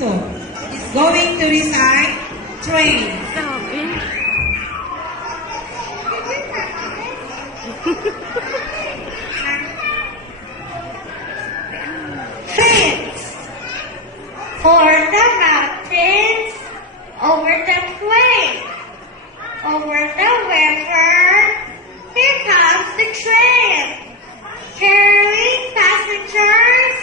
So, is going to recite train. Trains for the mountains, over the plain, over the river, here comes the train, carrying passengers